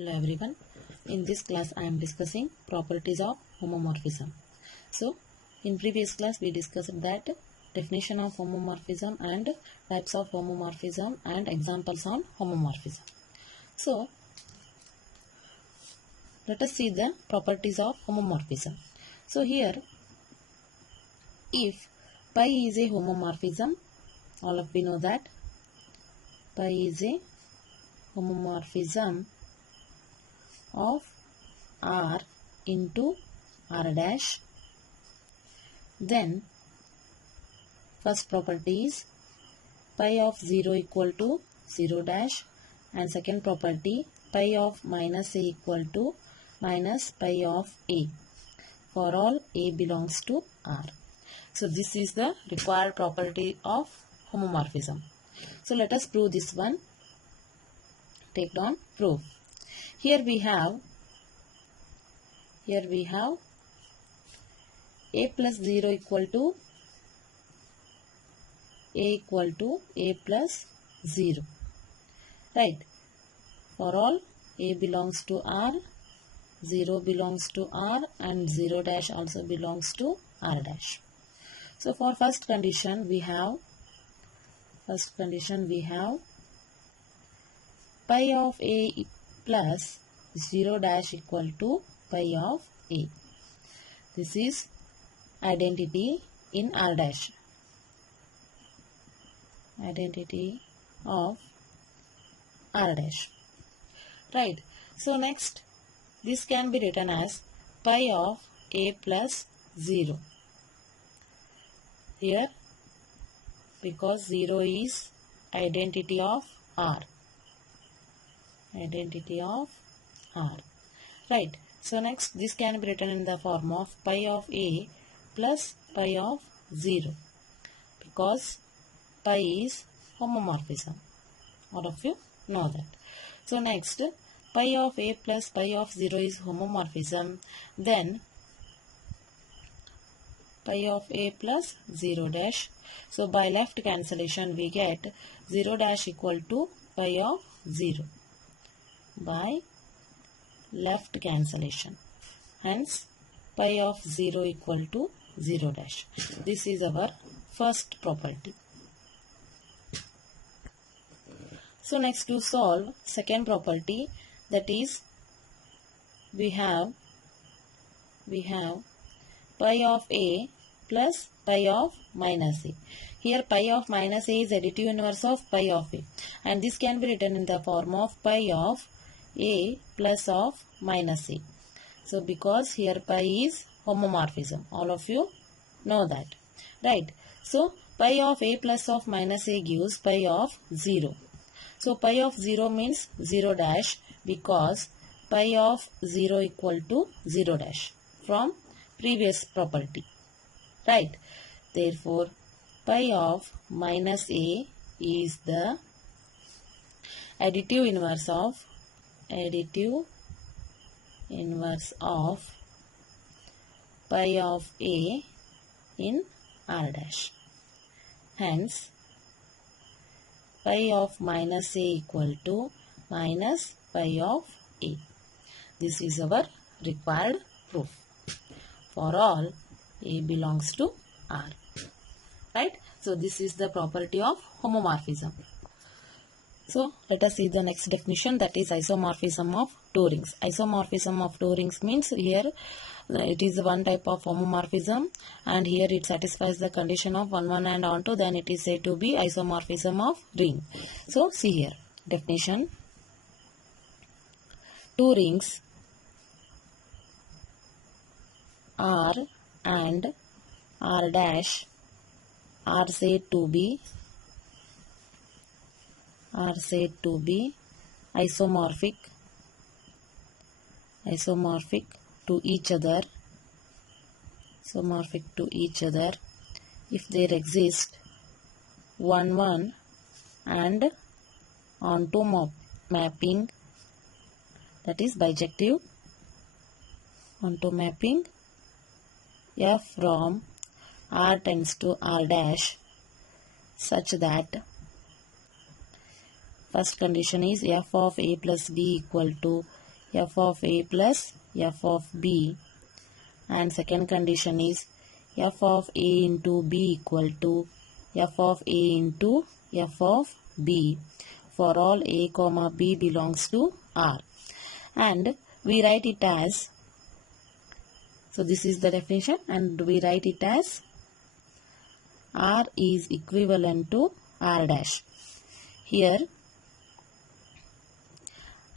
Hello everyone. In this class I am discussing properties of homomorphism. So in previous class we discussed that definition of homomorphism and types of homomorphism and examples on homomorphism. So let us see the properties of homomorphism. So here, if pi is a homomorphism, all of we know that pi is a homomorphism of R into R dash, then first property is pi of 0 equal to 0 dash, and second property pi of minus a equal to minus pi of a for all a belongs to R. So this is the required property of homomorphism. So let us prove this one. Take down proof. Here we have a plus 0 equal to a plus 0, right? For all a belongs to R, 0 belongs to R, and 0 dash also belongs to R dash. So for first condition we have pi of a plus 0 dash equal to pi of a. This is identity in R dash. Identity of R dash. Right. So next, this can be written as pi of a plus 0. Here, because 0 is identity of R. Identity of R. Right. So next, this can be written in the form of pi of a plus pi of 0, because pi is homomorphism. All of you know that. So next, pi of a plus pi of 0 is homomorphism. Then pi of a plus 0 dash. So by left cancellation we get 0 dash equal to pi of 0. By left cancellation. Hence pi of 0 equal to 0 dash. This is our first property. So next to solve second property, that is we have pi of a plus pi of minus a. Here pi of minus a is additive inverse of pi of a, and this can be written in the form of pi of a plus of minus a. So because here pi is homomorphism, all of you know that, right? So pi of a plus of minus a gives pi of 0. So pi of 0 means 0 dash, because pi of 0 equal to 0 dash from previous property, right? Therefore pi of minus a is the additive inverse of pi of a in R dash. Hence pi of minus a equal to minus pi of a. This is our required proof for all a belongs to R, right? So this is the property of homomorphism. So let us see the next definition, that is isomorphism of two rings. Isomorphism of two rings means here it is one type of homomorphism, and here it satisfies the condition of 1, 1 and onto, then it is said to be isomorphism of ring. So see here definition. Two rings R and R dash are said to be isomorphic to each other if there exist 1, 1 and onto mapping, that is bijective onto mapping F from R tends to R dash, such that first condition is f of a plus b equal to f of a plus f of b, and second condition is f of a into b equal to f of a into f of b for all a comma b belongs to R, and we write it as, so this is the definition, and we write it as R is equivalent to R dash. Here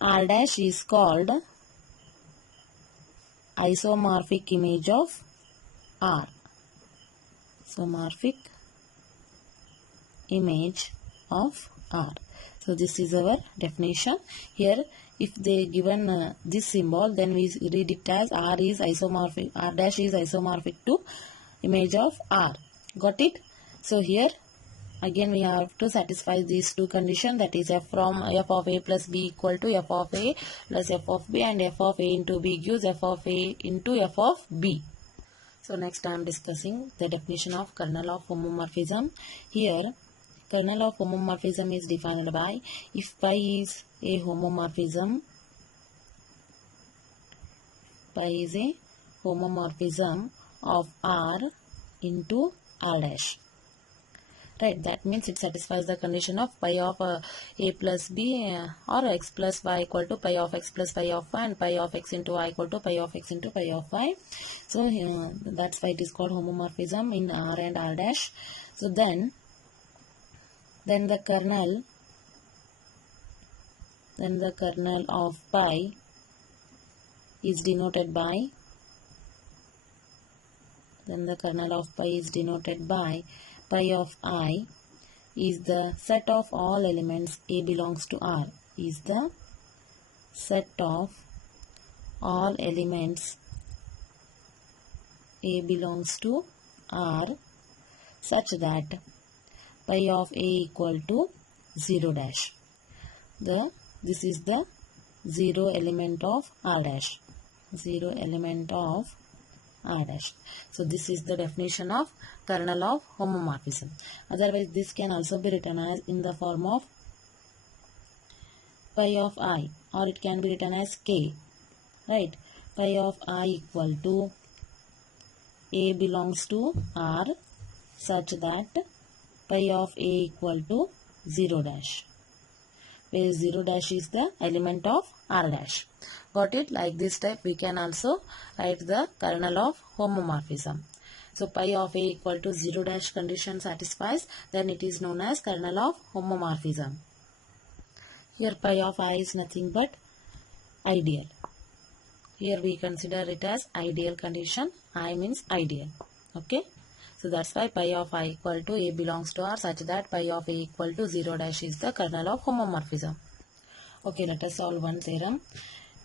R dash is called isomorphic image of R. Isomorphic image of R. So this is our definition. Here if they given this symbol, then we read it as R is isomorphic, R dash is isomorphic to image of R. Got it? So here again we have to satisfy these two conditions, that is f of a plus b equal to f of a plus f of b, and f of a into b gives f of a into f of b. So next I am discussing the definition of kernel of homomorphism. Here kernel of homomorphism is defined by, if pi is a homomorphism, of R into R dash. Right, that means it satisfies the condition of pi of a plus b or x plus y equal to pi of x plus pi of y, and pi of x into y equal to pi of x into pi of y. So that's why it is called homomorphism in R and R dash. So then the kernel of pi is denoted by, pi of I is the set of all elements A belongs to R, is the set of all elements A belongs to R such that pi of A equal to 0 dash. This is the 0 element of R dash. 0 element of R dash. So this is the definition of kernel of homomorphism. Otherwise this can also be written as in the form of pi of I, or it can be written as k. Right? Pi of I equal to A belongs to R such that pi of A equal to 0 dash, where 0 dash is the element of R dash. Got it? Like this type we can also write the kernel of homomorphism. So pi of A equal to 0 dash condition satisfies, then it is known as kernel of homomorphism. Here pi of I is nothing but ideal. Here we consider it as ideal condition. I means ideal. Okay. So that's why pi of I equal to A belongs to R such that pi of A equal to 0 dash is the kernel of homomorphism. Okay, let us solve one theorem.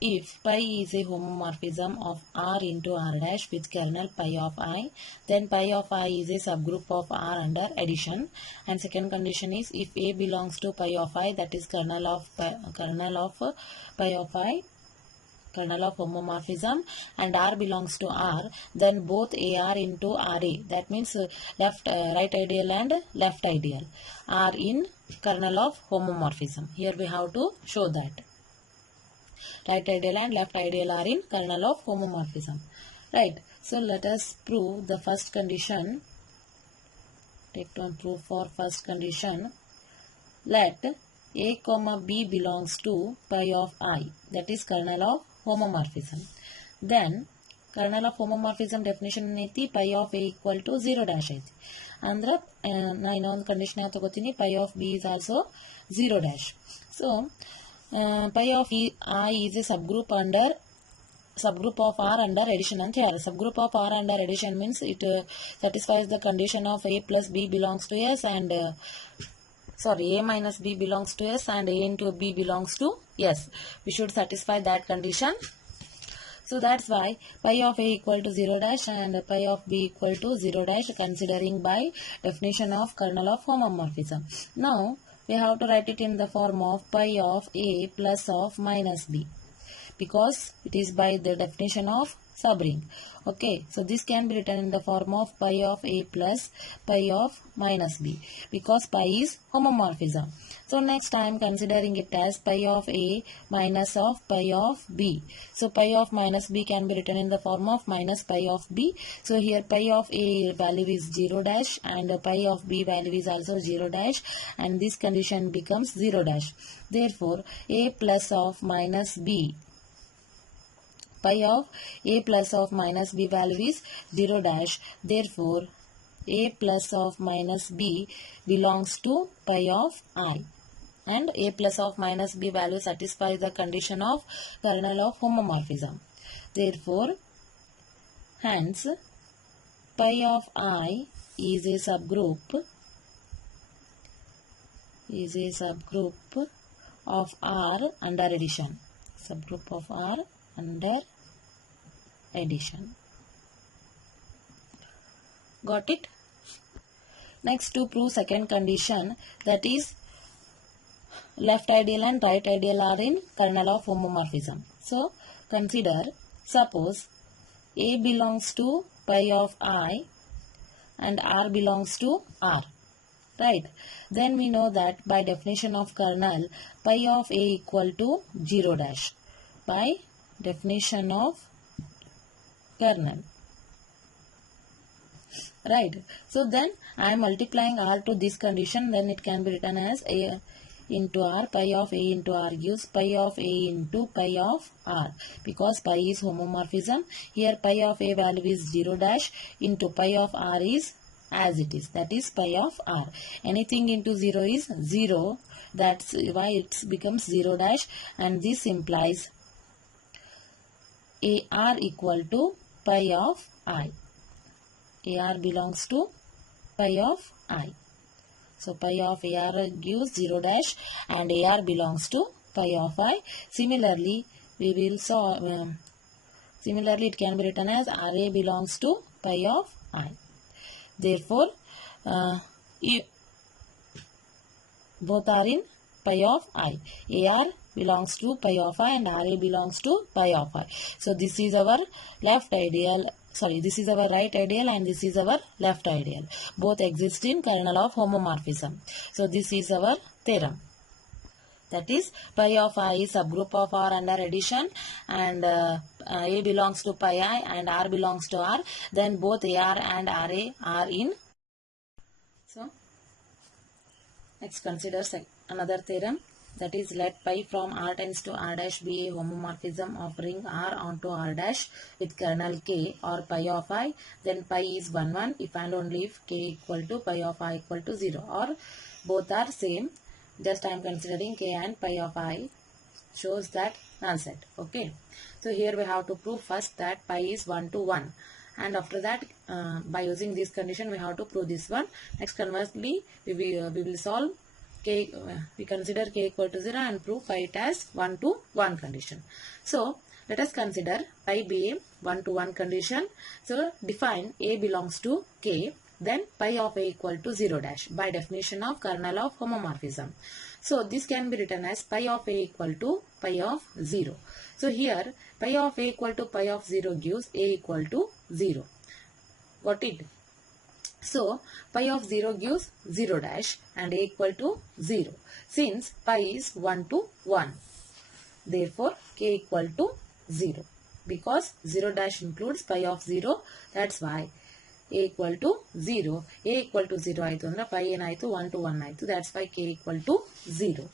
If pi is a homomorphism of R into R dash with kernel pi of I, then pi of I is a subgroup of R under addition. And second condition is, if A belongs to pi of I, that is kernel of pi of I, kernel of homomorphism, and R belongs to R, then both AR into RA, that means right ideal and left ideal, are in kernel of homomorphism. Here we have to show that right ideal and left ideal are in kernel of homomorphism. Right. So let us prove the first condition. Take down proof for first condition. Let A comma B belongs to pi of I, that is kernel of homomorphism. Then kernel of homomorphism definition ಏನೈತಿ, pi of A equal to 0 dash ಐತಿ. ಅಂದ್ರೆ ನಾ ಇನ್ನೊಂದು condition ಯಾವ ತಗೋತೀನಿ, pi of B is also 0 dash. So pi of I is a subgroup of R under addition ಅಂತ ಹೇಳ್ಯಾರ. Subgroup of R under addition means it satisfies the condition of A plus B belongs to S and A minus B belongs to S and A into B belongs to S. We should satisfy that condition. So that's why pi of A equal to 0 dash and pi of B equal to 0 dash, considering by definition of kernel of homomorphism. Now we have to write it in the form of pi of A plus of minus B, because it is by the definition of subring. Okay, so this can be written in the form of pi of a plus pi of minus b, because pi is homomorphism. So next I am considering it as pi of a minus of pi of b. So pi of minus b can be written in the form of minus pi of b. So here pi of a value is 0 dash and pi of b value is also 0 dash, and this condition becomes 0 dash. Therefore a plus of minus b, pi of a plus of minus b value is 0 dash. Therefore a plus of minus b belongs to pi of I, and a plus of minus b value satisfies the condition of kernel of homomorphism. Therefore, hence pi of I is a subgroup of R under addition. Subgroup of R under addition. Got it? Next, to prove second condition, that is left ideal and right ideal are in kernel of homomorphism. So consider, suppose A belongs to pi of I and R belongs to R, right? Then we know that by definition of kernel, pi of A equal to 0 dash, by definition of kernel, right? So then I am multiplying R to this condition, then it can be written as A into R. Pi of A into R gives pi of A into pi of R, because pi is homomorphism. Here pi of A value is 0 dash into pi of R is as it is, that is pi of R. Anything into 0 is 0, that's why it becomes 0 dash, and this implies AR equal to pi of I. AR belongs to pi of I. So pi of AR gives 0 dash and AR belongs to pi of I. Similarly, we will similarly it can be written as RA belongs to pi of I. Therefore, both are in pi of I. AR belongs to pi of I and RA belongs to pi of I. So this is our left ideal. Sorry, this is our right ideal and this is our left ideal. Both exist in kernel of homomorphism. So this is our theorem. That is, pi of I is subgroup of R under addition, and A belongs to pi I and R belongs to R. Then both AR and RA are in. So next consider another theorem. That is, let pi from R tends to R dash be a homomorphism of ring R onto R dash with kernel K or pi of I. Then pi is 1 1 if and only if K equal to pi of I equal to 0, or both are same. Just I am considering K and pi of I, shows that null set. Okay. So here we have to prove first that pi is 1 to 1. And after that, by using this condition, we have to prove this one. Next, conversely, we will solve K, we consider K equal to 0 and prove pi it as 1 to 1 condition. So let us consider pi be a 1 to 1 condition. So define A belongs to K, then pi of A equal to 0 dash by definition of kernel of homomorphism. So this can be written as pi of A equal to pi of 0. So here pi of A equal to pi of 0 gives A equal to 0. Got it? So pi of 0 gives 0 dash and A equal to 0, since pi is 1 to 1. Therefore K equal to 0, because 0 dash includes pi of 0. That's why A equal to 0. A equal to 0 aitu andre pi enaitu 1 to 1 aitu. That's why K equal to 0.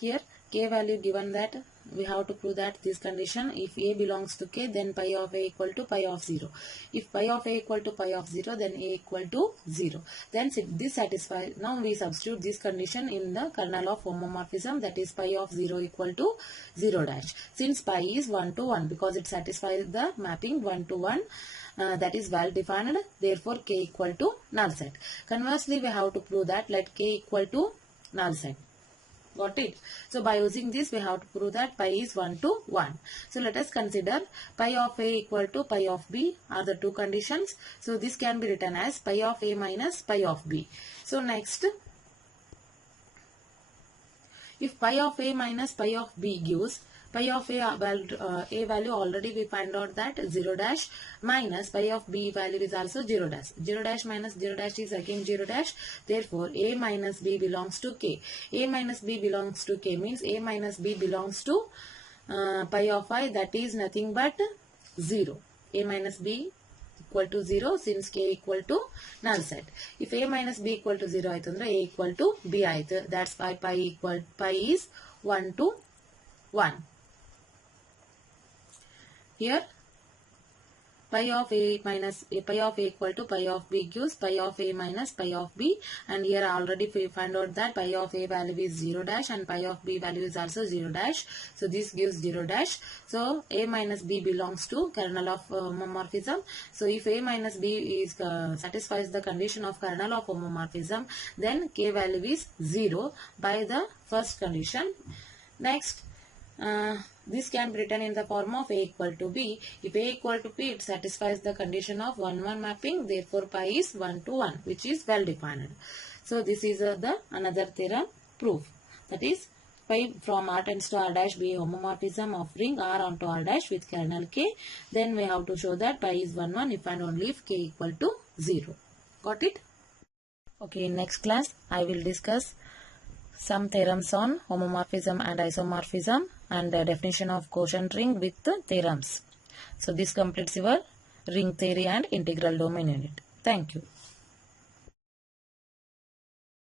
Here K value given that we have to prove that this condition, if A belongs to K, then pi of A equal to pi of 0. If pi of A equal to pi of 0, then A equal to 0. Then this satisfies. Now we substitute this condition in the kernel of homomorphism, that is pi of 0 equal to 0 dash. Since pi is 1 to 1, because it satisfies the mapping 1 to 1, that is well defined. Therefore K equal to null set. Conversely, we have to prove that let K equal to null set. Got it? So by using this, we have to prove that pi is 1 to 1. So let us consider pi of A equal to pi of B are the two conditions. So this can be written as pi of A minus pi of B. So next, If pi of A minus pi of B gives pi of A value already we find out that 0 dash minus pi of B value is also 0 dash. 0 dash minus 0 dash is again 0 dash. Therefore, A minus B belongs to K. A minus B belongs to K means A minus B belongs to pi of I, that is nothing but 0. A minus B equal to 0 since K equal to null set. If A minus B equal to 0 aitundre A equal to B aitu. That's why pi is 1 to 1. Here pi of A minus pi of A equal to pi of B gives pi of A minus pi of B, and here already we find out that pi of A value is 0 dash and pi of B value is also 0 dash. So this gives 0 dash. So A minus B belongs to kernel of homomorphism. So if A minus B is satisfies the condition of kernel of homomorphism, then K value is 0 by the first condition. Next, this can be written in the form of A equal to B. If A equal to B, it satisfies the condition of 1-1 mapping. Therefore, pi is 1 to 1, which is well defined. So this is the another theorem proof. That is, pi from R tends to R dash be a homomorphism of ring R onto R dash with kernel K. Then we have to show that pi is 1-1 if and only if K equal to 0. Got it? Okay, in next class I will discuss some theorems on homomorphism and isomorphism and the definition of quotient ring with the theorems. So this completes your ring theory and integral domain unit. Thank you.